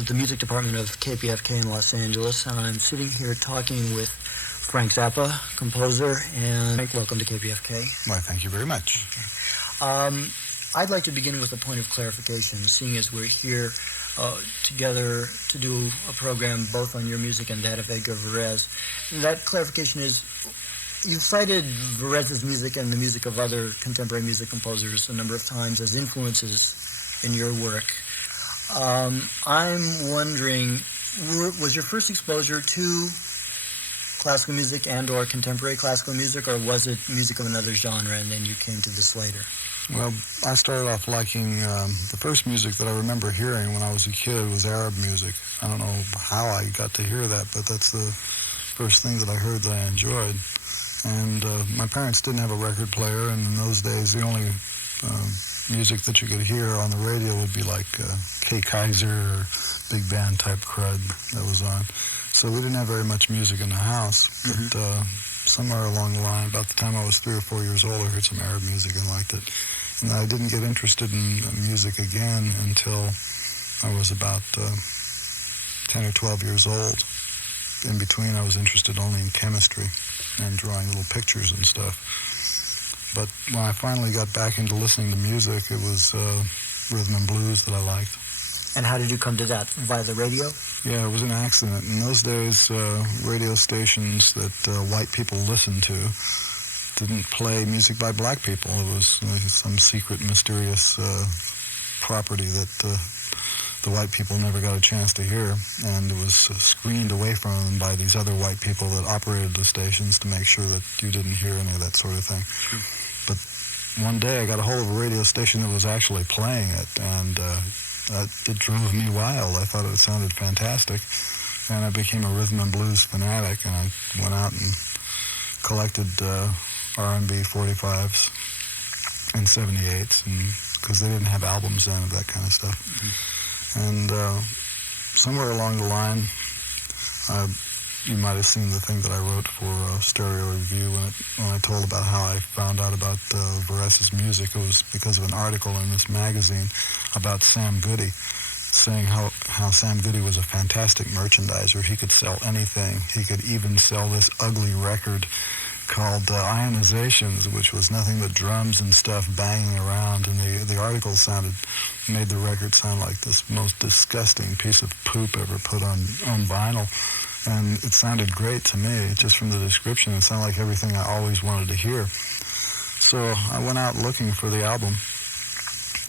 the music department of KPFK in Los Angeles. I'm sitting here talking with Frank Zappa, composer, and Frank, welcome to KPFK. Why, thank you very much. Okay. I'd like to begin with a point of clarification, seeing as we're here together to do a program both on your music and that of Edgar Varese. And that clarification is, you've cited Varese's music and the music of other contemporary music composers a number of times as influences in your work. I'm wondering, was your first exposure to classical music and or contemporary classical music, or was it music of another genre and then you came to this later? Well, I started off liking the first music that I remember hearing when I was a kid was Arab music. I don't know how I got to hear that, but that's the first thing that I heard that I enjoyed. And my parents didn't have a record player, and in those days the only music that you could hear on the radio would be like Kay Kaiser or big band type crud that was on. So we didn't have very much music in the house, but somewhere along the line, about the time I was 3 or 4 years old, I heard some Arab music and liked it. And I didn't get interested in music again until I was about 10 or 12 years old. In between, I was interested only in chemistry and drawing little pictures and stuff. But when I finally got back into listening to music, it was rhythm and blues that I liked. And how did you come to that? Via the radio? Yeah, it was an accident. In those days, radio stations that white people listened to didn't play music by black people. It was some secret, mysterious property that the white people never got a chance to hear, and it was screened away from them by these other white people that operated the stations to make sure that you didn't hear any of that sort of thing. Sure. But one day I got a hold of a radio station that was actually playing it, and it drove me wild. I thought it sounded fantastic, and I became a rhythm and blues fanatic, and I went out and collected R&B 45s and 78s, because they didn't have albums then of that kind of stuff. And somewhere along the line, you might have seen the thing that I wrote for Stereo Review when I told about how I found out about Varese's music. It was because of an article in this magazine about Sam Goody, saying how Sam Goody was a fantastic merchandiser. He could sell anything. He could even sell this ugly record called Ionizations, which was nothing but drums and stuff banging around, and the article made the record sound like this most disgusting piece of poop ever put on vinyl. And it sounded great to me, just from the description. It sounded like everything I always wanted to hear. So I went out looking for the album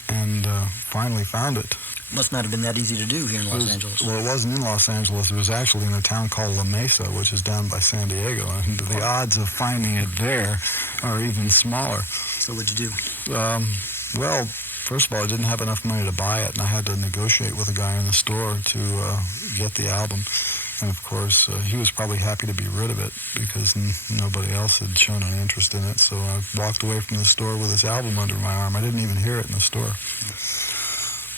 and finally found it. Must not have been that easy to do here in Los Angeles. Well, it wasn't in Los Angeles. It was actually in a town called La Mesa, which is down by San Diego. And the odds of finding it there are even smaller. So what'd you do? Well, first of all, I didn't have enough money to buy it, and I had to negotiate with a guy in the store to get the album. And, of course, he was probably happy to be rid of it because nobody else had shown any interest in it. So I walked away from the store with this album under my arm. I didn't even hear it in the store.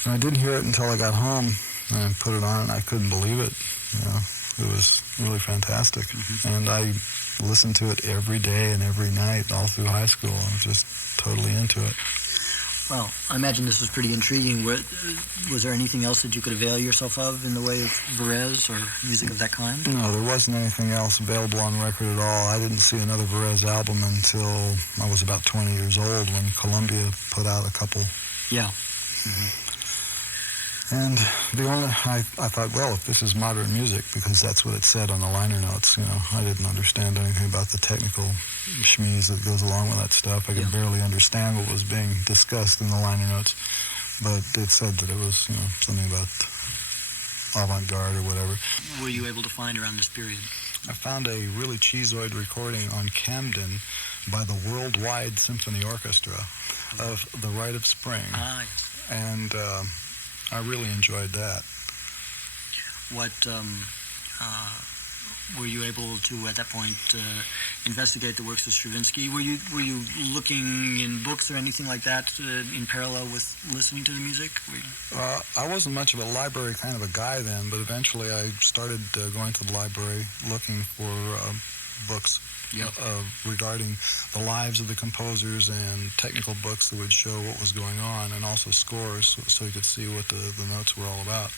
And I didn't hear it until I got home and I put it on, and I couldn't believe it. It was really fantastic. And I listened to it every day and every night all through high school. I was just totally into it. Well, I imagine this was pretty intriguing. Was there anything else that you could avail yourself of in the way of Varese or music of that kind? No, there wasn't anything else available on record at all. I didn't see another Varese album until I was about 20 years old when Columbia put out a couple. Yeah. And I thought, well, if this is modern music, because that's what it said on the liner notes, I didn't understand anything about the technical schmeeze that goes along with that stuff. I could barely understand what was being discussed in the liner notes, but it said that it was, something about avant-garde or whatever. What were you able to find around this period? I found a really cheezoid recording on Camden by the Worldwide Symphony Orchestra of The Rite of Spring. Ah, yes. And I really enjoyed that. What were you able to, at that point, investigate the works of Stravinsky? Were you looking in books or anything like that in parallel with listening to the music? I wasn't much of a library kind of a guy then, but eventually I started going to the library looking for books regarding the lives of the composers and technical books that would show what was going on, and also scores so you could see what the notes were all about.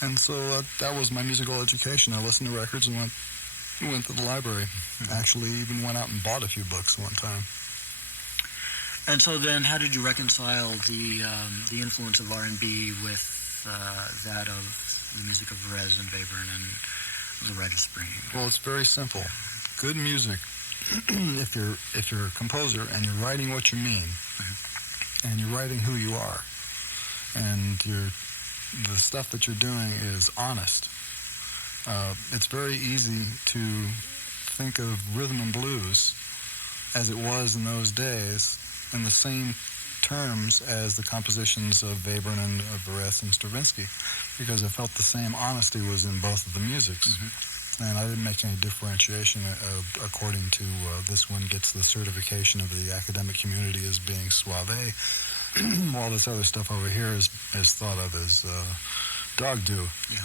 And so that was my musical education. I listened to records and went to the library. Actually, even went out and bought a few books one time. And so then, how did you reconcile the influence of R&B with that of the music of Varese and Webern and the Rite of Spring? Well, it's very simple. Good music, if you're a composer and you're writing what you mean, and you're writing who you are, and the stuff that you're doing is honest. It's very easy to think of rhythm and blues as it was in those days in the same terms as the compositions of Webern and Varese and Stravinsky, because I felt the same honesty was in both of the musics. And I didn't make any differentiation according to this one gets the certification of the academic community as being suave, while this other stuff over here is thought of as dog do. Yeah.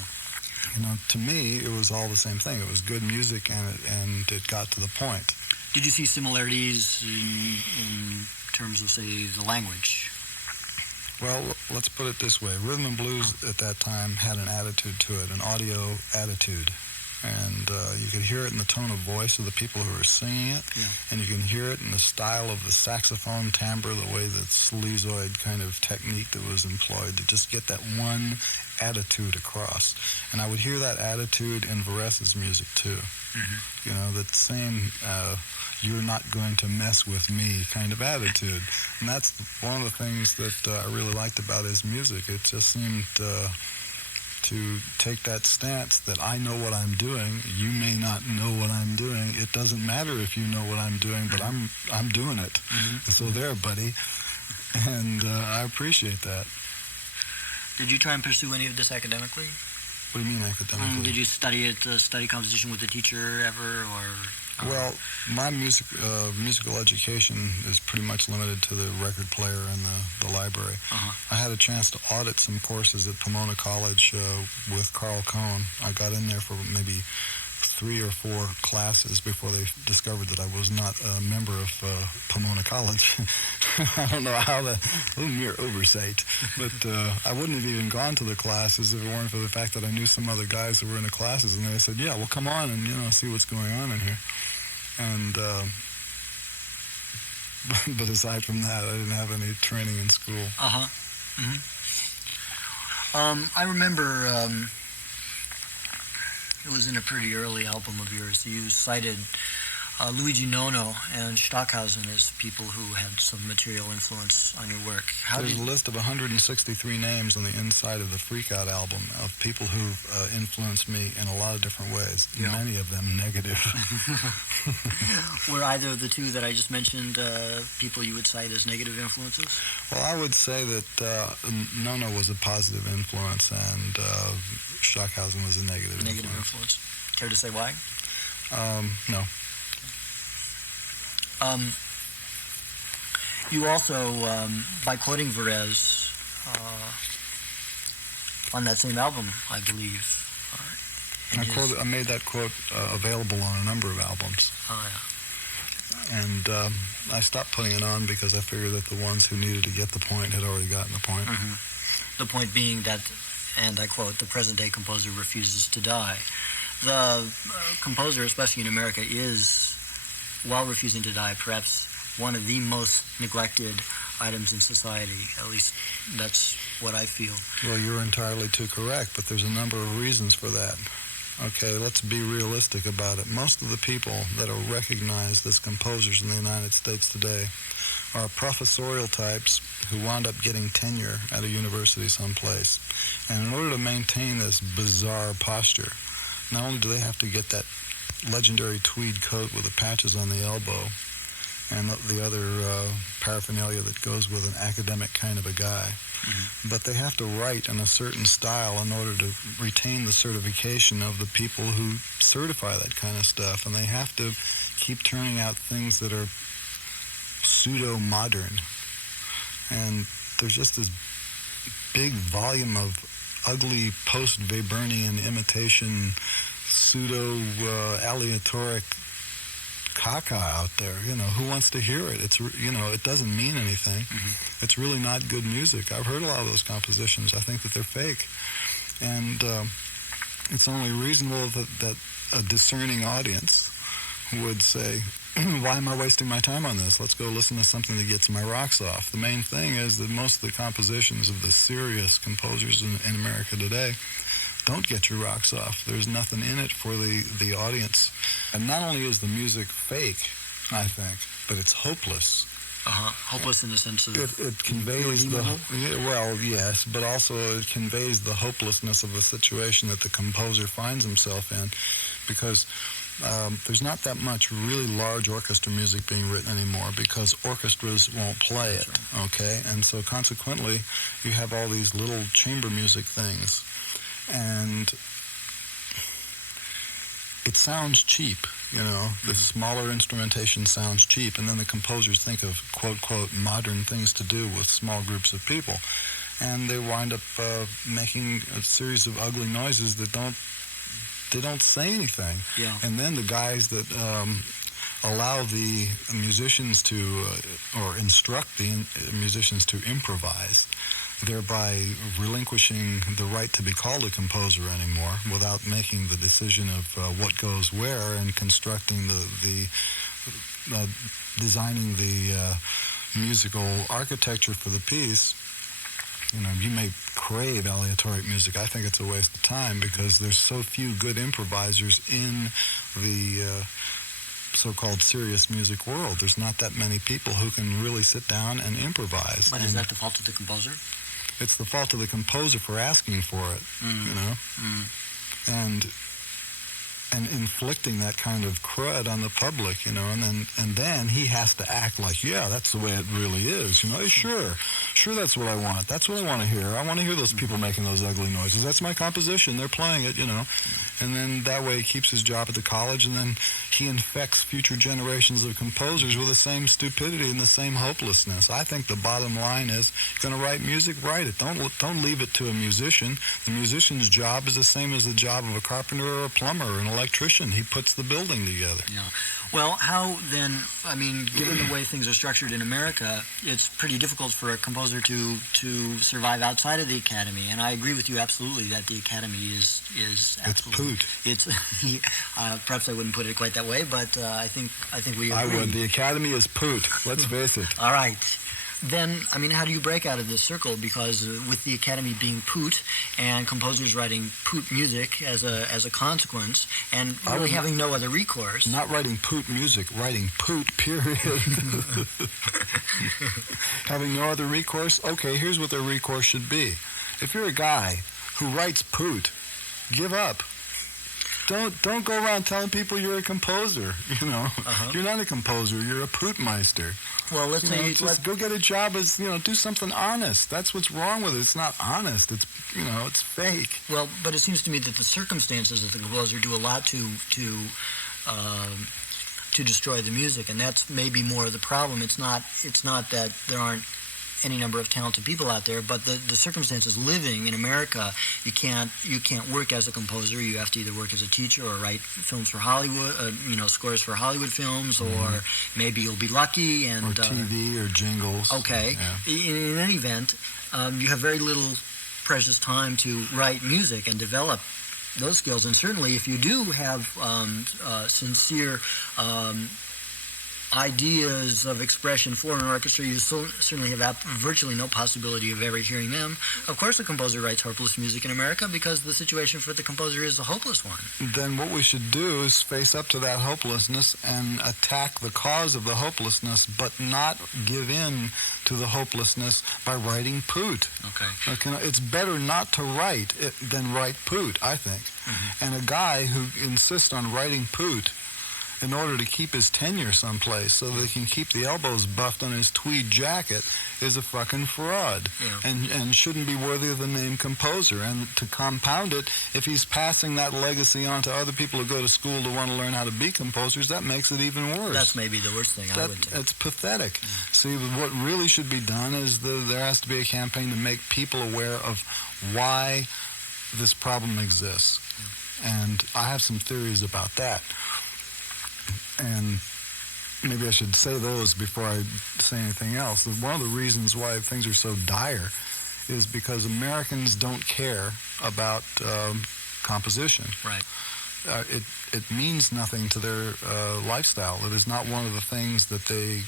You know, to me, it was all the same thing. It was good music, and it got to the point. Did you see similarities in terms of, say, the language? Well, let's put it this way. Rhythm and blues at that time had an attitude to it, an audio attitude. And you could hear it in the tone of voice of the people who were singing it. Yeah. And you can hear it in the style of the saxophone timbre, the way the sleazoid kind of technique that was employed to just get that one attitude across. And I would hear that attitude in Varese's music, too. You know, that same you're not going to mess with me kind of attitude. And that's one of the things that I really liked about his music. It just seemed to take that stance that I know what I'm doing. You may not know what I'm doing. It doesn't matter if you know what I'm doing, but I'm doing it. So there, buddy. And I appreciate that. Did you try and pursue any of this academically? What do you mean academically? Did you study composition with a teacher ever, or? Well, my musical education is pretty much limited to the record player and the library. I had a chance to audit some courses at Pomona College with Carl Cohn. I got in there for maybe 3 or 4 classes before they discovered that I was not a member of Pomona College. I don't know how mere oversight. But I wouldn't have even gone to the classes if it weren't for the fact that I knew some other guys who were in the classes, and they said, yeah, well, come on and, see what's going on in here. And, but aside from that, I didn't have any training in school. I remember it was in a pretty early album of yours. You cited Luigi Nono and Stockhausen as people who had some material influence on your work. There's a list of 163 names on the inside of the Freak Out album of people who've influenced me in a lot of different ways, many of them negative. Were either of the two that I just mentioned people you would cite as negative influences? Well, I would say that Nono was a positive influence and Stockhausen was a negative influence. Care to say why? No. You also, by quoting Varese on that same album, I believe. I made that quote available on a number of albums. And I stopped putting it on because I figured that the ones who needed to get the point had already gotten the point. The point being that, and I quote, the present-day composer refuses to die. The composer, especially in America, is, while refusing to die, perhaps one of the most neglected items in society. At least that's what I feel. Well, you're entirely too correct, but there's a number of reasons for that. Okay, let's be realistic about it. Most of the people that are recognized as composers in the United States today are professorial types who wound up getting tenure at a university someplace. And in order to maintain this bizarre posture, not only do they have to get that legendary tweed coat with the patches on the elbow and the other paraphernalia that goes with an academic kind of a guy, but they have to write in a certain style in order to retain the certification of the people who certify that kind of stuff, and they have to keep turning out things that are pseudo-modern. And there's just this big volume of ugly post-Webernian imitation pseudo-aleatoric caca out there. Who wants to hear it? It's, it doesn't mean anything. It's really not good music. I've heard a lot of those compositions. I think that they're fake. And it's only reasonable that a discerning audience would say, why am I wasting my time on this? Let's go listen to something that gets my rocks off. The main thing is that most of the compositions of the serious composers in America today don't get your rocks off. There's nothing in it for the audience. And not only is the music fake, I think, but it's hopeless. Hopeless in the sense of... It conveys well, yes, but also it conveys the hopelessness of the situation that the composer finds himself in, because there's not that much really large orchestra music being written anymore because orchestras won't play it, okay? And so consequently, you have all these little chamber music things, and it sounds cheap, you know. The smaller instrumentation sounds cheap, and then the composers think of quote modern things to do with small groups of people, and they wind up making a series of ugly noises that don't say anything. Yeah. And then the guys that allow the musicians to or instruct the musicians to improvise, thereby relinquishing the right to be called a composer anymore without making the decision of what goes where and constructing the designing the musical architecture for the piece. You know, you may crave aleatoric music. I think it's a waste of time because there's so few good improvisers in the so-called serious music world. There's not that many people who can really sit down and improvise. But is that the fault of the composer? It's the fault of the composer for asking for it, you know, and inflicting that kind of crud on the public, you know, and then he has to act like, yeah, that's the way it really is, you know. Sure, that's what I want. That's what I want to hear. I want to hear those people making those ugly noises. That's my composition. They're playing it, you know. And then that way he keeps his job at the college, and then he infects future generations of composers with the same stupidity and the same hopelessness. I think the bottom line is, going to write music, write it. Don't leave it to a musician. The musician's job is the same as the job of a carpenter or a plumber or an electrician. He puts the building together. Yeah. Well, how then, I mean, given the way things are structured in America, it's pretty difficult for a composer to survive outside of the academy. And I agree with you absolutely that the academy is absolutely... It's poot. It's, perhaps I wouldn't put it quite that way, but I think we agree. I would. The academy is poot. Let's face it. All right. Then, I mean, how do you break out of this circle? Because with the academy being poot and composers writing poot music as a consequence, and really having no other recourse. Not writing poot music, writing poot, period. Having no other recourse? Okay, here's what their recourse should be. If you're a guy who writes poot, give up. Don't go around telling people you're a composer, you know. You're not a composer, you're a pootmeister. Well, let's say... Just go get a job as, you know, do something honest. That's what's wrong with it. It's not honest. It's, you know, it's fake. Well, but it seems to me that the circumstances of the composer do a lot to destroy the music, and that's maybe more of the problem. It's not that there aren't any number of talented people out there, but the circumstances living in America, you can't work as a composer. You have to either work as a teacher or write films for Hollywood, scores for Hollywood films, or maybe you'll be lucky and or TV or jingles. Okay, yeah. In any event, you have very little precious time to write music and develop those skills. And certainly, if you do have sincere ideas of expression for an orchestra, you certainly have virtually no possibility of ever hearing them. Of course, the composer writes hopeless music in America because the situation for the composer is a hopeless one. Then what we should do is face up to that hopelessness and attack the cause of the hopelessness, but not give in to the hopelessness by writing poot. Okay. It's better not to write it than write poot, I think. Mm-hmm. And a guy who insists on writing poot in order to keep his tenure someplace so they can keep the elbows buffed on his tweed jacket is a fucking fraud, and shouldn't be worthy of the name composer. And to compound it, if he's passing that legacy on to other people who go to school to want to learn how to be composers, that makes it even worse. That's maybe the worst thing, I would think. It's pathetic. See, what really should be done is there has to be a campaign to make people aware of why this problem exists. And I have some theories about that. And maybe I should say those before I say anything else. One of the reasons why things are so dire is because Americans don't care about composition. Right. It means nothing to their lifestyle. It is not one of the things that they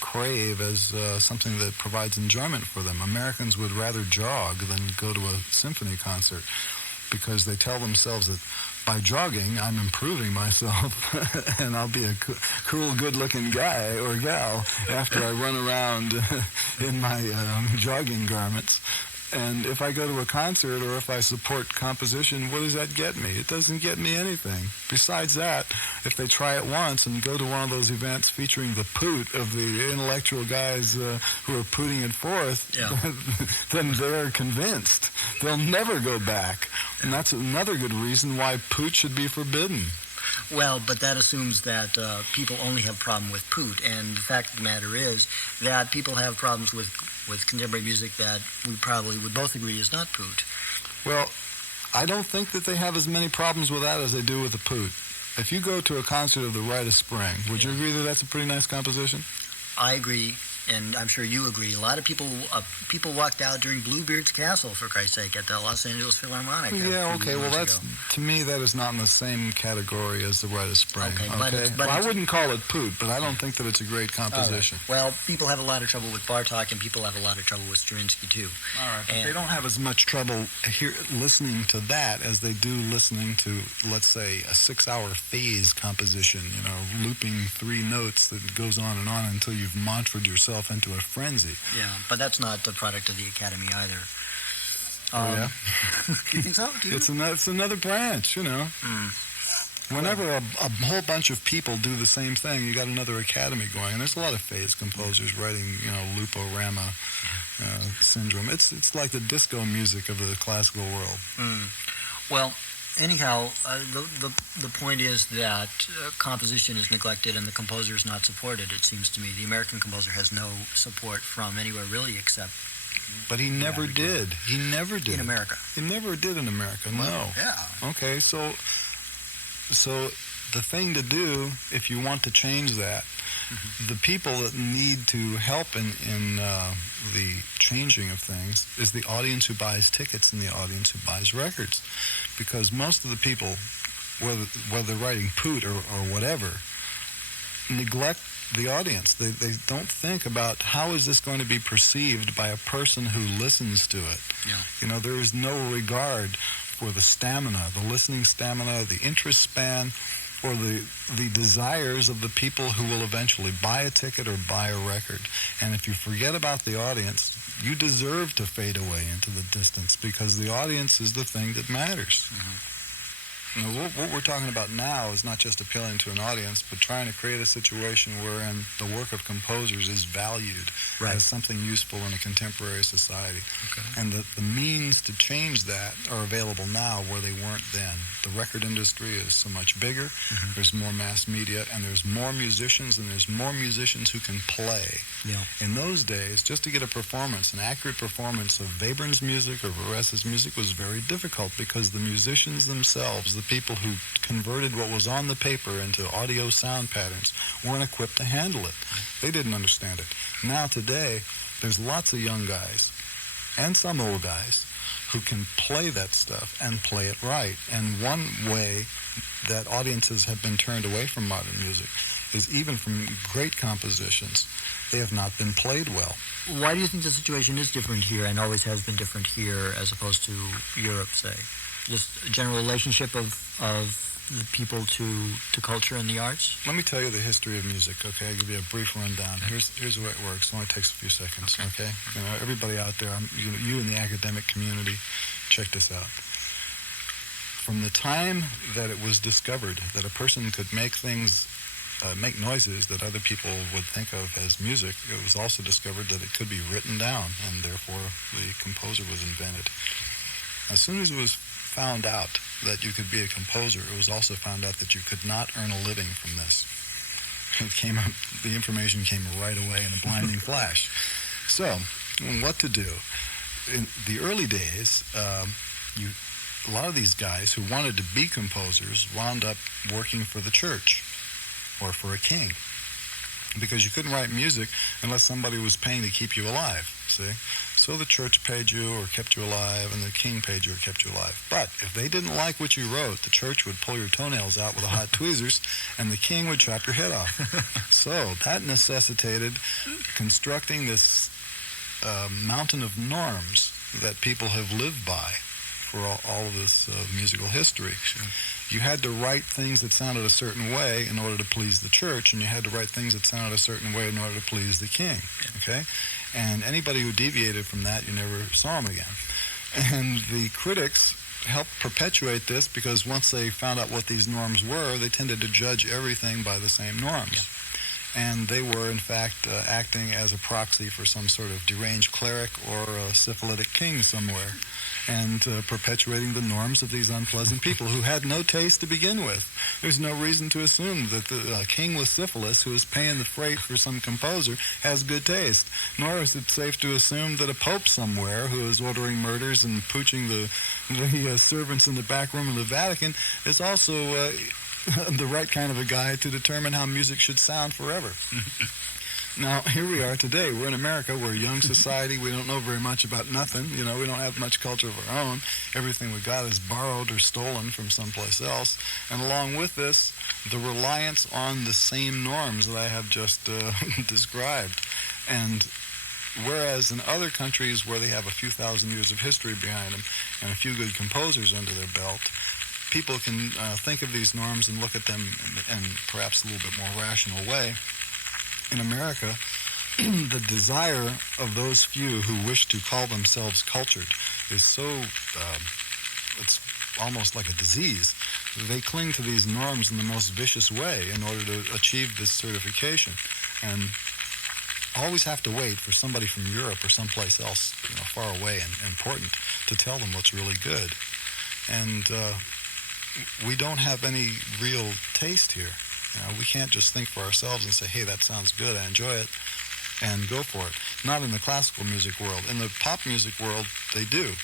crave as something that provides enjoyment for them. Americans would rather jog than go to a symphony concert because they tell themselves that by jogging, I'm improving myself and I'll be a cool, good-looking guy or gal after I run around in my jogging garments. And if I go to a concert or if I support composition, what does that get me? It doesn't get me anything. Besides that, if they try it once and go to one of those events featuring the poot of the intellectual guys who are pooting it forth, then they're convinced. They'll never go back. And that's another good reason why poot should be forbidden. Well, but that assumes that people only have a problem with poot, and the fact of the matter is that people have problems with contemporary music that we probably would both agree is not poot. Well, I don't think that they have as many problems with that as they do with the poot. If you go to a concert of The Rite of Spring, would you agree that that's a pretty nice composition? I agree, and I'm sure you agree. A lot of people walked out during Bluebeard's Castle, for Christ's sake, at the Los Angeles Philharmonic. Yeah, okay. Well, that's to me that is not in the same category as The Rite of Spring. Okay, but I wouldn't call it poot, but I don't think that it's a great composition. Right. Well, people have a lot of trouble with Bartók, and people have a lot of trouble with Stravinsky too. All right, but they don't have as much trouble listening to that as they do listening to, let's say, a 6-hour phase composition. You know, looping 3 notes that goes on until you've mantraed yourself into a frenzy. Yeah, but that's not the product of the Academy either. Yeah? Do you think so? It's another branch, you know. Whenever a whole bunch of people do the same thing, you got another Academy going. And there's a lot of phase composers writing, you know, Lupo-Rama syndrome. It's like the disco music of the classical world. Well, anyhow, the point is that composition is neglected and the composer is not supported, it seems to me. The American composer has no support from anywhere really except... But he never did. He never did. In America. He never did in America, no. Yeah. Okay, so the thing to do, if you want to change that, the people that need to help in the changing of things is the audience who buys tickets and the audience who buys records. Because most of the people, whether they're writing poot or whatever, neglect the audience. They don't think about how is this going to be perceived by a person who listens to it. Yeah. You know, there is no regard for the stamina, the listening stamina, the interest span, or the desires of the people who will eventually buy a ticket or buy a record. And if you forget about the audience, you deserve to fade away into the distance because the audience is the thing that matters. You know, what we're talking about now is not just appealing to an audience, but trying to create a situation wherein the work of composers is valued as something useful in a contemporary society. Okay. And the means to change that are available now where they weren't then. The record industry is so much bigger, there's more mass media, and there's more musicians, and there's more musicians who can play. Yeah. In those days, just to get a performance, an accurate performance of Webern's music or Varese's music was very difficult because the musicians themselves, the people who converted what was on the paper into audio sound patterns, weren't equipped to handle it. They didn't understand it. Now today, there's lots of young guys and some old guys who can play that stuff and play it right. And one way that audiences have been turned away from modern music is even from great compositions, they have not been played well. Why do you think the situation is different here and always has been different here as opposed to Europe, say? Just a general relationship of the people to culture and the arts? Let me tell you the history of music, okay? I'll give you a brief rundown. Here's the way it works. It only takes a few seconds, okay? You know, everybody out there, you in the academic community, check this out. From the time that it was discovered that a person could make things, make noises that other people would think of as music, it was also discovered that it could be written down, and therefore the composer was invented. As soon as it was found out that you could be a composer, it was also found out that you could not earn a living from this. It came up, the information came right away in a blinding flash. So, what to do? In the early days, a lot of these guys who wanted to be composers wound up working for the church or for a king. because you couldn't write music unless somebody was paying to keep you alive, see? So the church paid you or kept you alive, and the king paid you or kept you alive. But if they didn't like what you wrote, the church would pull your toenails out with the hot tweezers, and the king would chop your head off. So that necessitated constructing this mountain of norms that people have lived by for all of this musical history. Sure. You had to write things that sounded a certain way in order to please the church, and you had to write things that sounded a certain way in order to please the king, okay? And anybody who deviated from that, you never saw them again. And the critics helped perpetuate this because once they found out what these norms were, they tended to judge everything by the same norms. Yeah. And they were, in fact, acting as a proxy for some sort of deranged cleric or a syphilitic king somewhere, and perpetuating the norms of these unpleasant people who had no taste to begin with. There's no reason to assume that the king with syphilis, who is paying the freight for some composer, has good taste. Nor is it safe to assume that a pope somewhere who is ordering murders and pooching the servants in the back room of the Vatican is also the right kind of a guy to determine how music should sound forever. Now, here we are today. We're in America. We're a young society. We don't know very much about nothing. You know, we don't have much culture of our own. Everything we got is borrowed or stolen from someplace else. And along with this, the reliance on the same norms that I have just described. And whereas in other countries where they have a few thousand years of history behind them and a few good composers under their belt, people can think of these norms and look at them in perhaps a little bit more rational way. In America, the desire of those few who wish to call themselves cultured is so, it's almost like a disease. They cling to these norms in the most vicious way in order to achieve this certification, and always have to wait for somebody from Europe or someplace else, you know, far away and important, to tell them what's really good. And we don't have any real taste here. You know, we can't just think for ourselves and say, hey, that sounds good, I enjoy it, and go for it. Not in the classical music world. In the pop music world, they do.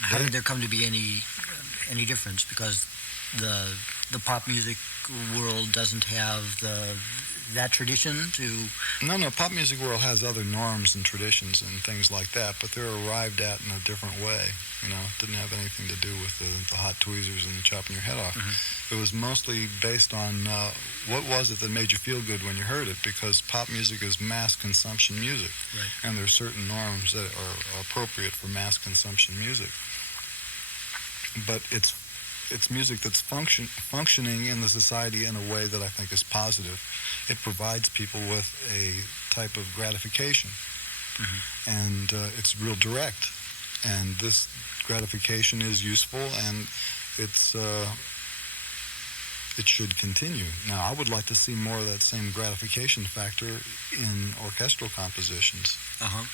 How did there come to be any difference? Because the pop music world doesn't have that tradition to... No, pop music world has other norms and traditions and things like that, but they're arrived at in a different way. You know, it didn't have anything to do with the hot tweezers and chopping your head off. Mm-hmm. It was mostly based on what was it that made you feel good when you heard it, because pop music is mass consumption music. Right. And there are certain norms that are appropriate for mass consumption music. But it's music that's functioning in the society in a way that I think is positive. It provides people with a type of gratification, mm-hmm. and it's real direct. And this gratification is useful, and it should continue. Now, I would like to see more of that same gratification factor in orchestral compositions. Uh-huh.